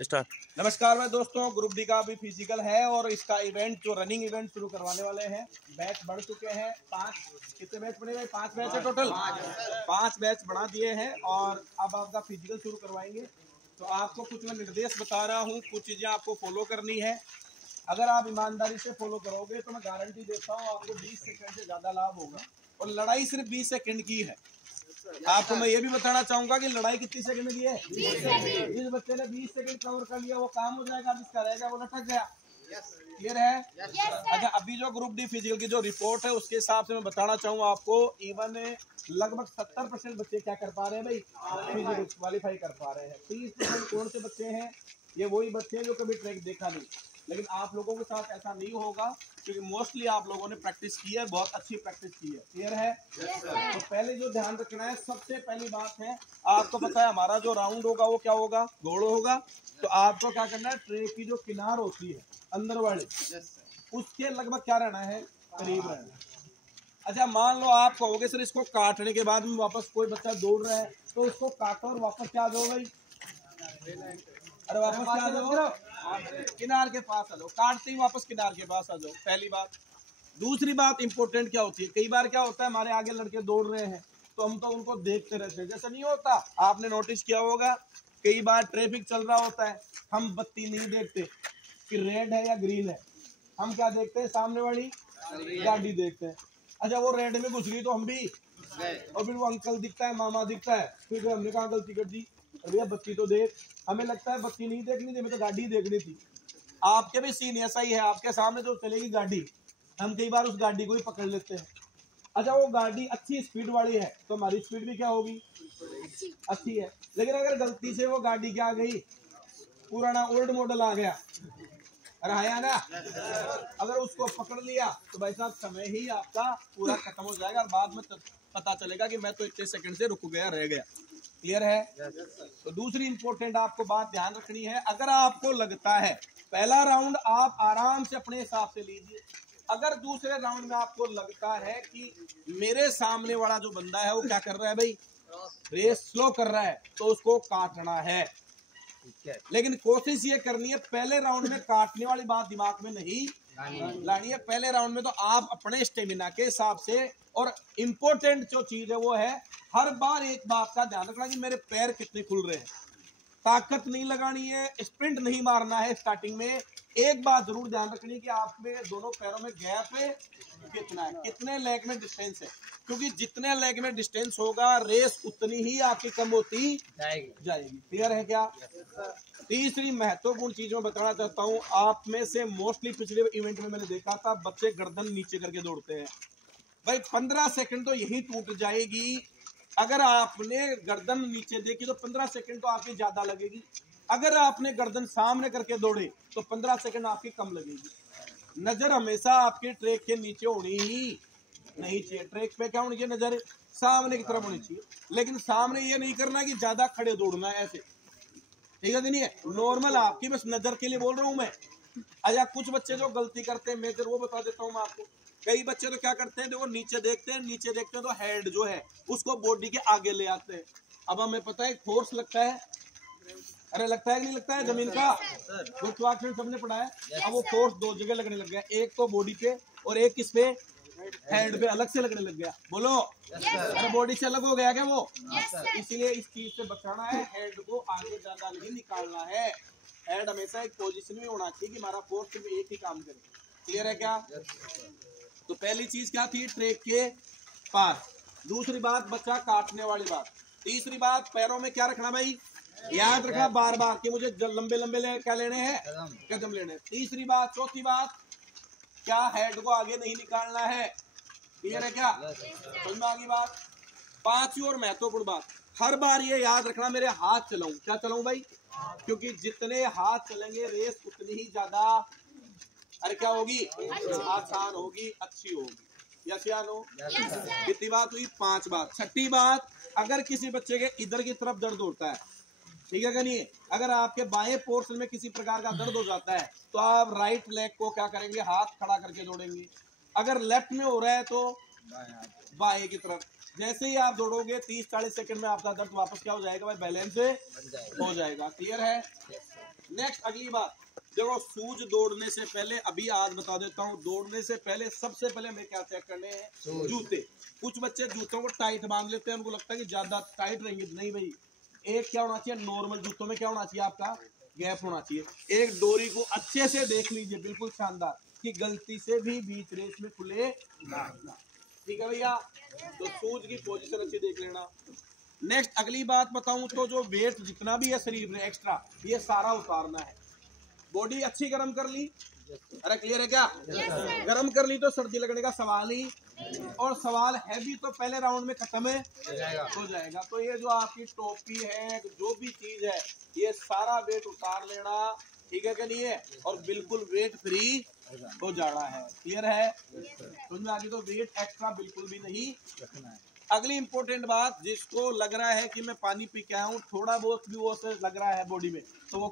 Start. नमस्कार मैं दोस्तों, ग्रुप डी का भी फिजिकल है और इसका इवेंट जो रनिंग इवेंट शुरू करवाने वाले हैं। बैच बढ़ चुके हैं, 5 कितने बैच बने? 5 बैच है टोटल। 5 बैच बढ़ा दिए हैं और अब आपका फिजिकल शुरू करवाएंगे। तो आपको कुछ मैं निर्देश बता रहा हूँ, कुछ चीज़ें आपको फॉलो करनी है। अगर आप ईमानदारी से फॉलो करोगे तो मैं गारंटी देता हूँ आपको 20 सेकंड से ज़्यादा लाभ होगा। और लड़ाई सिर्फ 20 सेकंड की है। आपको मैं ये भी बताना चाहूंगा कि लड़ाई कितनी सेकंड की है? 20 सेकंड। जिस बच्चे ने 20 सेकंड कवर कर लिया वो काम हो जाएगा, जिसका रहेगा वो लटक गया। क्लियर है? अच्छा, अभी जो ग्रुप डी फिजिकल की जो रिपोर्ट है उसके हिसाब से मैं बताना चाहूंगा आपको, इवन लगभग 70% बच्चे क्या कर पा रहे हैं भाई? फिजिकल क्वालिफाई कर पा रहे हैं। 30% कौन से बच्चे हैं? ये वही बच्चे हैं जो कभी ट्रैक देखा नहीं। लेकिन आप लोगों के साथ ऐसा नहीं होगा क्योंकि मोस्टली आप लोगों ने प्रैक्टिस की है, बहुत अच्छी प्रैक्टिस की है। क्लियर है? तो पहले जो ध्यान रखना है, सबसे पहली बात है, आपको पता है हमारा जो राउंड होगा वो क्या होगा? गोल होगा। तो आपको क्या करना है, ट्रे की जो किनार होती है अंदर वाली, उसके लगभग क्या रहना है? करीब रहना है। अच्छा, मान लो आप कहोगे सर इसको काटने के बाद में वापस कोई बच्चा दौड़ रहा है तो उसको काटो और वापस क्या दो भाई? अरे वापस क्या दो? किनार के पास आ जाओ। काटते ही वापस किनार के पास आ जाओ, पहली बात। दूसरी बात इंपॉर्टेंट क्या होती है, कई बार क्या होता है हमारे आगे लड़के दौड़ रहे हैं तो हम तो उनको देखते रहते हैं, जैसा नहीं होता। आपने नोटिस किया होगा कई बार ट्रैफिक चल रहा होता है, हम बत्ती नहीं देखते कि रेड है या ग्रीन है, हम क्या देखते हैं? सामने वाली गाड़ी देखते हैं। अच्छा, वो रेड में घुस गई तो हम भी, और फिर वो अंकल दिखता है, मामा दिखता है, फिर हमने कहा गलती कर दी, भैया बत्ती तो देख। हमें लगता है बत्ती नहीं देखनी थी, हमें तो गाड़ी देखनी थी। आपके भी सीन ऐसा ही है, आपके सामने जो चलेगी गाड़ी, हम कई बार उस गाड़ी को ही पकड़ लेते हैं। अच्छा, वो गाड़ी अच्छी स्पीड वाली है तो हमारी स्पीड भी क्या होगी? अच्छी है। लेकिन अगर गलती से वो गाड़ी क्या आ गई, पुराना ओल्ड मॉडल आ गया, अरे आया ना, अगर उसको पकड़ लिया तो भाई साहब समय ही आपका पूरा खत्म हो जाएगा और बाद में पता चलेगा कि मैं तो इतने सेकंड से रुक गया, रह गया। क्लियर है? तो दूसरी इंपॉर्टेंट आपको बात ध्यान रखनी है, अगर आपको लगता है पहला राउंड आप आराम से अपने हिसाब से लीजिए, अगर दूसरे राउंड में आपको लगता है कि मेरे सामने वाला जो बंदा है वो क्या कर रहा है भाई, रेस स्लो कर रहा है, तो उसको काटना है। लेकिन कोशिश ये करनी है पहले राउंड में काटने वाली बात दिमाग में नहीं लानी है। पहले राउंड में तो आप अपने स्टेमिना के हिसाब से, और इम्पोर्टेंट जो चीज है वो है हर बार एक बात का ध्यान रखना कि मेरे पैर कितने खुल रहे हैं। ताकत नहीं लगानी है, स्प्रिंट नहीं मारना है स्टार्टिंग में। एक बात जरूर ध्यान रखनी है कि आप में दोनों पैरों में गैप कितना है, कितने लेग में डिस्टेंस है, क्योंकि जितने लेग में डिस्टेंस होगा रेस उतनी ही आपकी कम होती जाएगी। क्लियर है क्या? तीसरी महत्वपूर्ण चीज मैं बताना चाहता हूँ, आप में से मोस्टली पिछले इवेंट में मैंने देखा था बच्चे गर्दन नीचे करके दौड़ते हैं। भाई 15 सेकंड तो यही टूट जाएगी। अगर आपने गर्दन नीचे देखी तो 15 सेकंड तो आपकी ज्यादा लगेगी। अगर आपने गर्दन सामने करके दौड़े तो 15 सेकंड आपकी कम लगेगी। नजर हमेशा आपके ट्रैक के नीचे होनी ही नहीं चाहिए। ट्रैक पे क्या होनी चाहिए? नजर सामने की तरफ होनी चाहिए। लेकिन सामने ये नहीं करना कि ज्यादा खड़े दौड़ना है, ऐसे ठीक है नहीं है, नॉर्मल आपकी बस नजर के लिए बोल रहा हूं मैं। अच्छा, कुछ बच्चे जो गलती करते हैं मेजर वो बता देता हूँ मैं आपको। कई बच्चे तो क्या करते हैं, देखो नीचे देखते हैं, नीचे देखते हैं तो हेड जो है उसको बॉडी के आगे ले आते हैं। अब हमें पता है फोर्स लगता है, अरे लगता है कि नहीं लगता है जमीन का? गुरुत्वाकर्षण सबने पढ़ा है। अब वो फोर्स दो जगह लगने लग गया, एक तो बॉडी पे और एक किस पे? हेड पे अलग से लगने लग गया। बोलो अरे बॉडी से अलग हो गया क्या वो? इसलिए इस चीज से बचाना है, हेड को आगे ज्यादा नहीं निकालना है। हेड हमेशा एक पोजीशन में होना चाहिए कि हमारा फोर्स सिर्फ एक ही काम करे। क्लियर है क्या? तो पहली चीज क्या थी? ट्रैक के पास। दूसरी बात बच्चा काटने वाली बात। तीसरी बात पैरों में क्या रखना भाई? याद रखना बार बार कि मुझे लंबे लंबे क्या लेने हैं? कदम लेने। तीसरी बात। चौथी बात क्या? हेड को आगे नहीं निकालना है। क्लियर है क्या? समझ में आ गई बात? पांचवी और महत्वपूर्ण बात, हर बार ये याद रखना मेरे हाथ चलाऊं। क्या चलाऊं भाई? क्योंकि जितने हाथ चलेंगे रेस उतनी ही ज्यादा अरे क्या होगी? आसान होगी, अच्छी होगी। यस या नो? कितनी बात हुई? 5 बात। छठी बात, अगर किसी बच्चे के इधर की तरफ दर्द होता है, ठीक है क्या नहीं, अगर आपके बाएं पोर्शन में किसी प्रकार का दर्द हो जाता है तो आप राइट लेग को क्या करेंगे? हाथ खड़ा करके दौड़ेंगे। अगर लेफ्ट में हो रहा है तो बाएं की तरफ। जैसे ही आप दौड़ोगे 30-40 सेकंड में आपका दर्द वापस क्या हो जाएगा भाई, बैलेंस हो जाएगा। क्लियर है। नेक्स्ट अगली बात, देखो सूज दौड़ने से पहले, अभी आज बता देता हूँ, दौड़ने से पहले सबसे पहले हमें क्या चेक करने हैं, जूते। कुछ बच्चे जूतों को टाइट बांध लेते हैं, उनको लगता है कि ज्यादा टाइट रहेंगे, नहीं भाई, एक क्या होना चाहिए, नॉर्मल जूतों में क्या होना चाहिए, आपका गैप होना चाहिए। एक डोरी को अच्छे से देख लीजिए, बिल्कुल शानदार, कि गलती से भी बीच रेस में खुले ना। ठीक है भैया, तो शूज की पोजीशन अच्छी देख लेना। नेक्स्ट अगली बात बताऊं तो जो वेट जितना भी है शरीर में एक्स्ट्रा, ये सारा उतारना है। बॉडी अच्छी गर्म कर ली, अरे क्लियर है क्या? गर्म कर ली तो सर्दी लगने का सवाल ही, और सवाल है भी तो पहले राउंड में खत्म हो जाएगा। तो ये जो आपकी टोपी है, जो भी चीज है, ये सारा वेट उतार लेना, ठीक है कि नहीं है, और बिल्कुल वेट फ्री हो जाना है। क्लियर है? समझ में आ गई? तो वेट एक्स्ट्रा बिल्कुल भी नहीं रखना है। अगली इंपॉर्टेंट बात, जिसको लग रहा है कि मैं पानी पी के आया हूँ, थोड़ा बहुत भी वो लग रहा है बॉडी में, तो वो